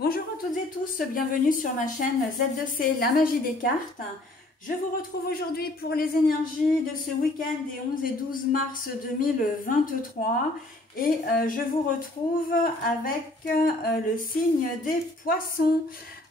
Bonjour à toutes et tous, bienvenue sur ma chaîne Z2C, la magie des cartes. Je vous retrouve aujourd'hui pour les énergies de ce week-end des 11 et 12 mars 2023. Et je vous retrouve avec le signe des poissons.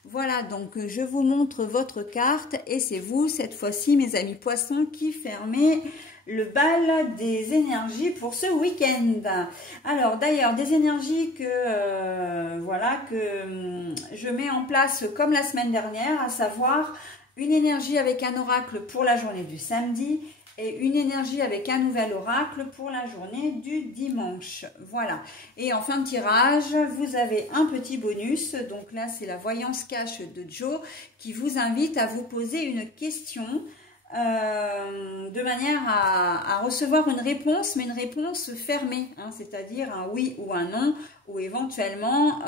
Voilà, donc je vous montre votre carte et c'est vous, cette fois-ci, mes amis poissons, qui fermez le bal des énergies pour ce week-end. Alors d'ailleurs, des énergies que, voilà, que je mets en place comme la semaine dernière, à savoir une énergie avec un oracle pour la journée du samedi et une énergie avec un nouvel oracle pour la journée du dimanche. Voilà. Et en fin de tirage, vous avez un petit bonus. Donc là, c'est la voyance cash de Joe qui vous invite à vous poser une question de manière à recevoir une réponse, mais une réponse fermée, hein, c'est-à-dire un oui ou un non, ou éventuellement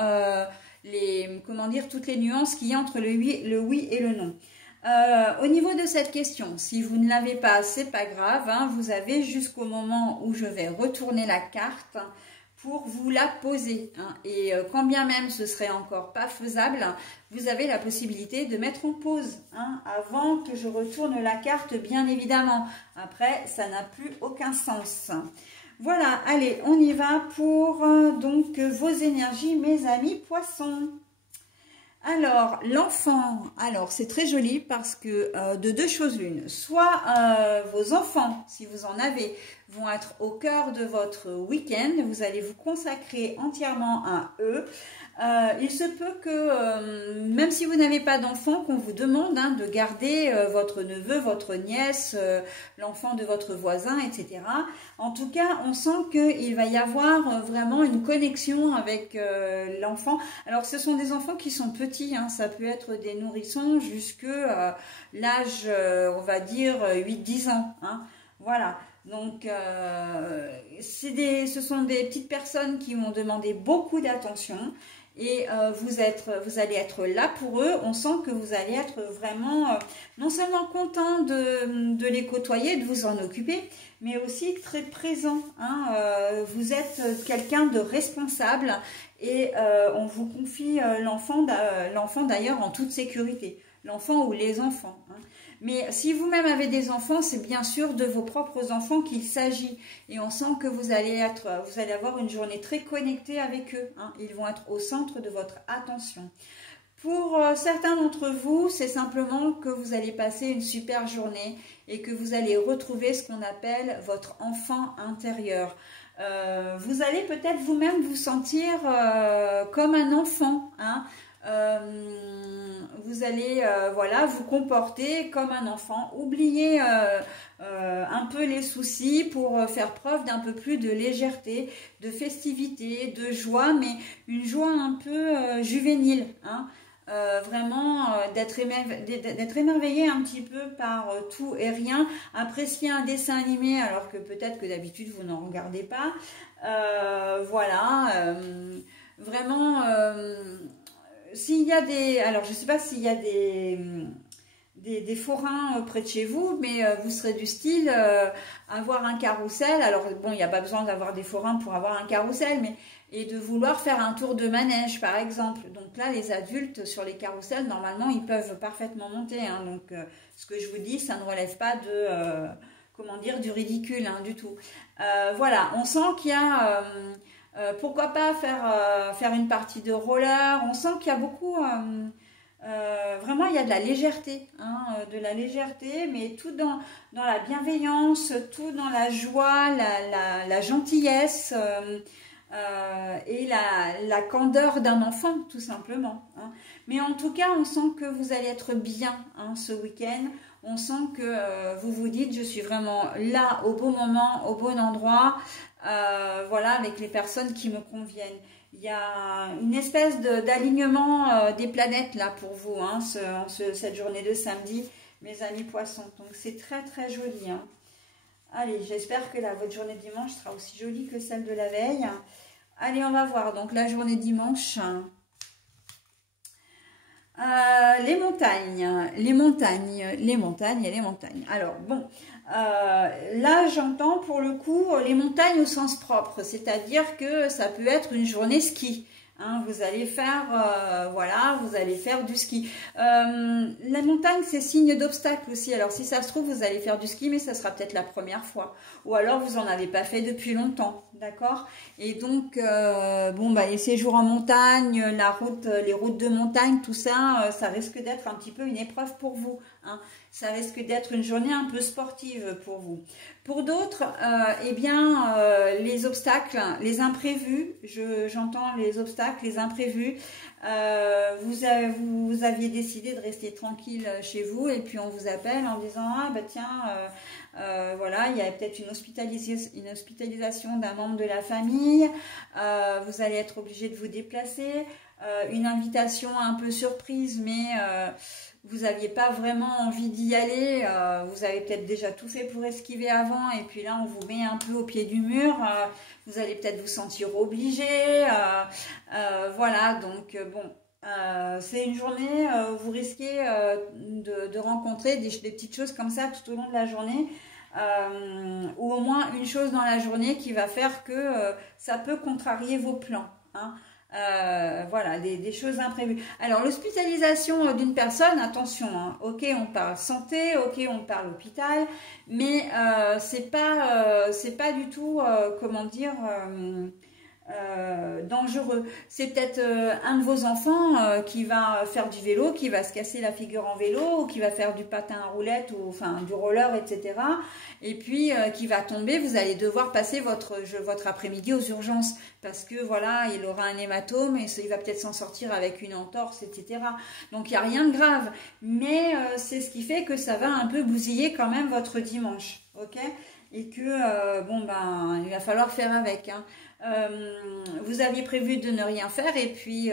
comment dire, toutes les nuances qu'il y a entre le oui et le non. Au niveau de cette question, si vous ne l'avez pas, c'est pas grave, hein, vous avez jusqu'au moment où je vais retourner la carte pour vous la poser, hein, et quand bien même ce serait encore pas faisable, vous avez la possibilité de mettre en pause, hein, avant que je retourne la carte, bien évidemment. Après, ça n'a plus aucun sens. Voilà, allez, on y va pour donc vos énergies, mes amis poissons. Alors, l'enfant, alors c'est très joli parce que de deux choses l'une, soit vos enfants, si vous en avez, vont être au cœur de votre week-end, vous allez vous consacrer entièrement à eux. Il se peut que, même si vous n'avez pas d'enfant, qu'on vous demande, hein, de garder votre neveu, votre nièce, l'enfant de votre voisin, etc. En tout cas, on sent qu'il va y avoir vraiment une connexion avec l'enfant. Alors, ce sont des enfants qui sont petits, hein, ça peut être des nourrissons jusque l'âge, on va dire, 8-10 ans. Hein, voilà. Donc, ce sont des petites personnes qui vont demander beaucoup d'attention. Et vous allez être là pour eux. On sent que vous allez être vraiment non seulement content de les côtoyer, de vous en occuper, mais aussi très présent. Hein. Vous êtes quelqu'un de responsable et on vous confie l'enfant d'ailleurs en toute sécurité. L'enfant ou les enfants. Hein. Mais si vous-même avez des enfants, c'est bien sûr de vos propres enfants qu'il s'agit. Et on sent que vous allez avoir une journée très connectée avec eux. Hein. Ils vont être au centre de votre attention. Pour certains d'entre vous, c'est simplement que vous allez passer une super journée et que vous allez retrouver ce qu'on appelle votre enfant intérieur. Vous allez peut-être vous-même vous sentir comme un enfant, hein. Vous allez voilà, vous comporter comme un enfant, oublier un peu les soucis pour faire preuve d'un peu plus de légèreté, de festivité, de joie, mais une joie un peu juvénile, hein. Vraiment d'être émerveillé un petit peu par tout et rien, apprécier un dessin animé alors que peut-être que d'habitude vous n'en regardez pas, voilà, vraiment s'il y a alors je ne sais pas s'il y a des forains près de chez vous, mais vous serez du style avoir un carrousel. Alors bon, il n'y a pas besoin d'avoir des forains pour avoir un carrousel, mais et de vouloir faire un tour de manège par exemple. Donc là, les adultes sur les carrousels, normalement, ils peuvent parfaitement monter. Hein. Donc ce que je vous dis, ça ne relève pas de, comment dire, du ridicule, hein, du tout. Voilà, on sent qu'il y a... pourquoi pas faire une partie de roller. On sent qu'il y a beaucoup, vraiment il y a de la légèreté, hein, mais tout dans la bienveillance, tout dans la joie, la gentillesse et la candeur d'un enfant tout simplement. Hein. Mais en tout cas, on sent que vous allez être bien, hein, ce week-end. On sent que vous vous dites, je suis vraiment là au bon moment, au bon endroit, voilà, avec les personnes qui me conviennent. Il y a une espèce d'alignement des planètes là pour vous, hein, cette journée de samedi, mes amis poissons. Donc c'est très très joli. Hein. Allez, j'espère que votre journée de dimanche sera aussi jolie que celle de la veille. Allez, on va voir donc la journée de dimanche. Les montagnes. Alors bon, là j'entends pour le coup les montagnes au sens propre, c'est-à-dire que ça peut être une journée ski, Hein, vous allez faire, voilà, vous allez faire du ski. La montagne, c'est signe d'obstacle aussi. Alors, si ça se trouve, vous allez faire du ski, mais ça sera peut-être la première fois. Ou alors, vous n'en avez pas fait depuis longtemps, d'accord? Et donc, bon, bah, les séjours en montagne, les routes de montagne, tout ça, ça risque d'être un petit peu une épreuve pour vous, hein. Ça risque d'être une journée un peu sportive pour vous. Pour d'autres, eh bien, les obstacles, les imprévus, j'entends les obstacles, les imprévus, vous aviez décidé de rester tranquille chez vous et puis on vous appelle en disant « Ah, bah tiens, voilà, il y a peut-être une hospitalisation d'un membre de la famille, vous allez être obligé de vous déplacer, une invitation un peu surprise, mais... vous n'aviez pas vraiment envie d'y aller, vous avez peut-être déjà tout fait pour esquiver avant et puis là on vous met un peu au pied du mur, vous allez peut-être vous sentir obligé, voilà, donc bon, c'est une journée où vous risquez de rencontrer des petites choses comme ça tout au long de la journée, ou au moins une chose dans la journée qui va faire que ça peut contrarier vos plans, hein. Voilà, des choses imprévues. Alors, l'hospitalisation d'une personne, attention, hein, ok, on parle santé, ok, on parle hôpital, mais c'est pas du tout, comment dire, dangereux. C'est peut-être un de vos enfants qui va faire du vélo, qui va se casser la figure en vélo, ou qui va faire du patin à roulettes, ou enfin du roller, etc. Et puis qui va tomber, vous allez devoir passer votre après-midi aux urgences, parce que voilà, il aura un hématome, et il va peut-être s'en sortir avec une entorse, etc. Donc il n'y a rien de grave, mais c'est ce qui fait que ça va un peu bousiller quand même votre dimanche, ok? Et que, bon ben, il va falloir faire avec, hein. Vous aviez prévu de ne rien faire et puis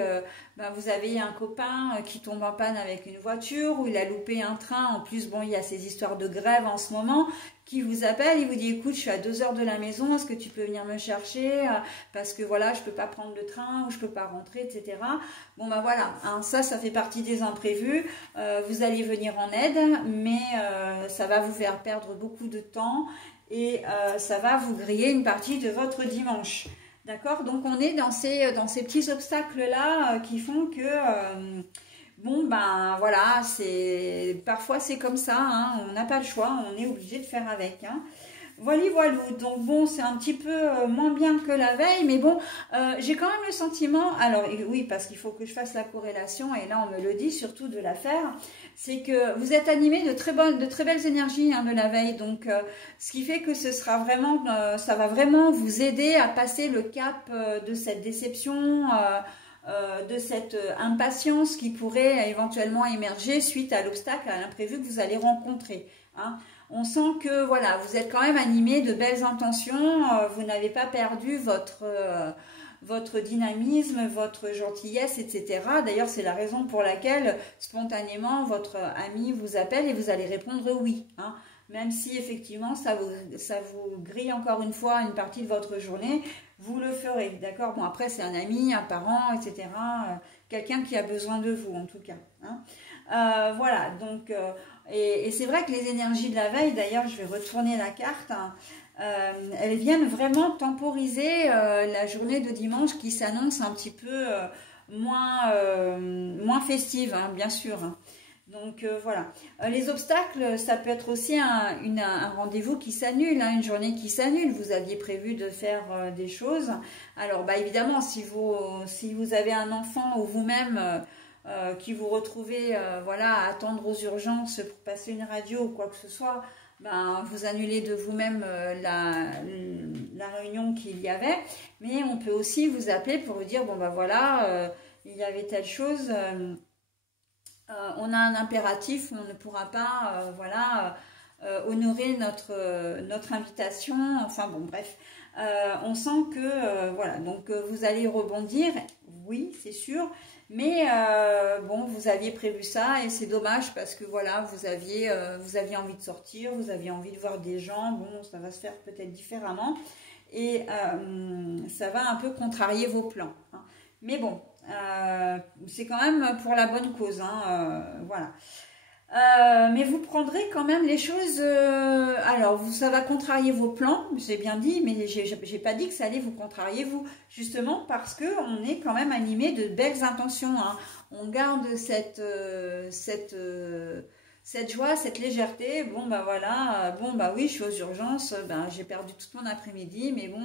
ben, vous avez un copain qui tombe en panne avec une voiture ou il a loupé un train. En plus, bon, il y a ces histoires de grève en ce moment, qui vous appelle, il vous dit écoute, je suis à 2 heures de la maison, est-ce que tu peux venir me chercher parce que voilà, je peux pas prendre le train ou je peux pas rentrer, etc. Bon ben voilà, hein, ça fait partie des imprévus. Vous allez venir en aide, mais ça va vous faire perdre beaucoup de temps et ça va vous griller une partie de votre dimanche. D'accord? Donc on est dans ces petits obstacles-là qui font que, bon ben voilà, parfois c'est comme ça, hein, on n'a pas le choix, on est obligé de faire avec, hein. Voilà, voilà. Donc bon, c'est un petit peu moins bien que la veille, mais bon, j'ai quand même le sentiment, alors oui, parce qu'il faut que je fasse la corrélation, et là on me le dit, surtout de la faire, c'est que vous êtes animé de très belles énergies, hein, de la veille, donc ce qui fait que ce sera vraiment, ça va vraiment vous aider à passer le cap de cette déception, de cette impatience qui pourrait éventuellement émerger suite à l'obstacle, à l'imprévu que vous allez rencontrer, hein. On sent que voilà, vous êtes quand même animé de belles intentions, vous n'avez pas perdu votre dynamisme, votre gentillesse, etc. D'ailleurs, c'est la raison pour laquelle spontanément votre ami vous appelle et vous allez répondre oui, hein. Même si effectivement ça vous grille encore une fois une partie de votre journée, vous le ferez, d'accord? Bon, après c'est un ami, un parent, etc. Quelqu'un qui a besoin de vous en tout cas, hein. Voilà, donc et c'est vrai que les énergies de la veille, d'ailleurs je vais retourner la carte, hein, elles viennent vraiment temporiser la journée de dimanche qui s'annonce un petit peu moins festive, hein, bien sûr, hein. Donc voilà, les obstacles, ça peut être aussi un rendez-vous qui s'annule, hein, une journée qui s'annule. Vous aviez prévu de faire des choses. Alors bah, évidemment, si vous avez un enfant ou vous-même qui vous retrouvez voilà, à attendre aux urgences pour passer une radio ou quoi que ce soit, ben, vous annulez de vous-même la réunion qu'il y avait. Mais on peut aussi vous appeler pour vous dire, bon ben voilà, il y avait telle chose... on a un impératif, on ne pourra pas voilà, honorer notre invitation, enfin bon bref, on sent que voilà, donc vous allez rebondir, oui c'est sûr, mais bon vous aviez prévu ça et c'est dommage parce que voilà, vous aviez envie de sortir, vous aviez envie de voir des gens, bon ça va se faire peut-être différemment et ça va un peu contrarier vos plans, hein. Mais bon, c'est quand même pour la bonne cause, hein, voilà. Mais vous prendrez quand même les choses. Alors, ça va contrarier vos plans, j'ai bien dit, mais j'ai pas dit que ça allait vous contrarier vous, justement parce que on est quand même animé de belles intentions. Hein. On garde cette joie, cette légèreté. Bon bah voilà, bon bah oui, je suis aux urgences. Ben j'ai perdu tout mon après-midi, mais bon.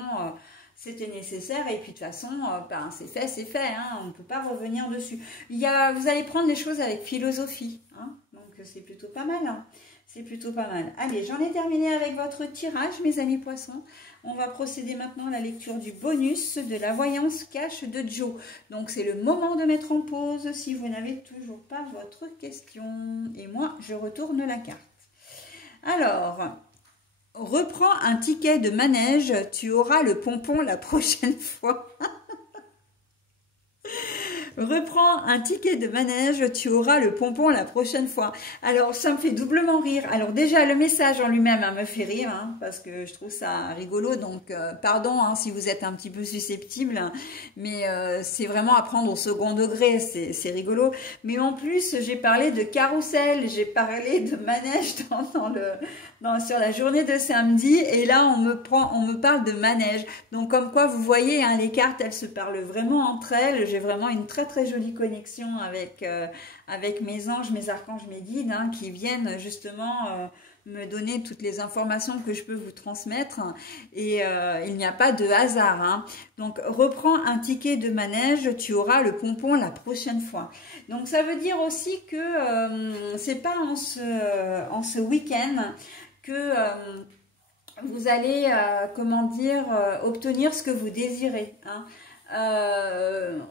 C'était nécessaire et puis de toute façon, ben, c'est fait, hein, on ne peut pas revenir dessus. Vous allez prendre les choses avec philosophie, hein, donc c'est plutôt pas mal. Hein, c'est plutôt pas mal. Allez, j'en ai terminé avec votre tirage, mes amis poissons. On va procéder maintenant à la lecture du bonus de la voyance cash de Joe. Donc c'est le moment de mettre en pause si vous n'avez toujours pas votre question. Et moi, je retourne la carte. Alors... Reprends un ticket de manège, tu auras le pompon la prochaine fois. Reprends un ticket de manège, tu auras le pompon la prochaine fois. Alors, ça me fait doublement rire. Alors déjà, le message en lui-même me fait rire, hein, parce que je trouve ça rigolo. Donc, pardon hein, si vous êtes un petit peu susceptible, mais c'est vraiment à prendre au second degré, c'est rigolo. Mais en plus, j'ai parlé de carrousel, j'ai parlé de manège sur la journée de samedi, et là, on me parle de manège. Donc, comme quoi, vous voyez, hein, les cartes, elles se parlent vraiment entre elles. J'ai vraiment une très jolie connexion avec mes anges, mes archanges, mes guides, hein, qui viennent justement me donner toutes les informations que je peux vous transmettre. Et il n'y a pas de hasard. Hein. Donc, reprends un ticket de manège, tu auras le pompon la prochaine fois. Donc, ça veut dire aussi que c'est pas en ce week-end que vous allez, comment dire, obtenir ce que vous désirez. Hein.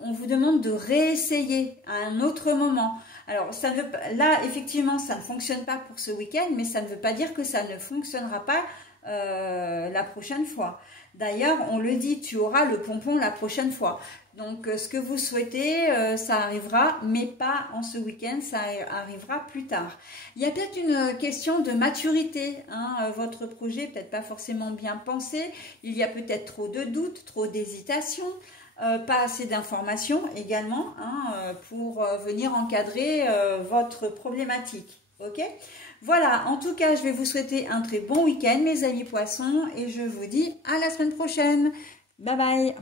On vous demande de réessayer à un autre moment. Alors, ça veut, là, effectivement, ça ne fonctionne pas pour ce week-end, mais ça ne veut pas dire que ça ne fonctionnera pas la prochaine fois. D'ailleurs, on le dit, tu auras le pompon la prochaine fois. Donc, ce que vous souhaitez, ça arrivera, mais pas en ce week-end, ça arrivera plus tard. Il y a peut-être une question de maturité. Hein, votre projet peut-être pas forcément bien pensé. Il y a peut-être trop de doutes, trop d'hésitation. Pas assez d'informations également hein, pour venir encadrer votre problématique. Ok? Voilà, en tout cas, je vais vous souhaiter un très bon week-end, mes amis poissons, et je vous dis à la semaine prochaine. Bye bye!